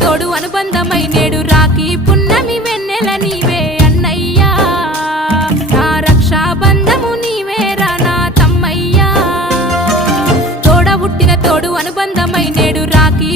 తోడు అనుబంధమై నేడు రాఖీ పున్నమి వెన్నెల నీవే అన్నయ్యా నా రక్షాబంధము నీవేరా నా తమ్మయ్యా తోడ పుట్టిన తోడు అనుబంధమై నేడు రాఖీ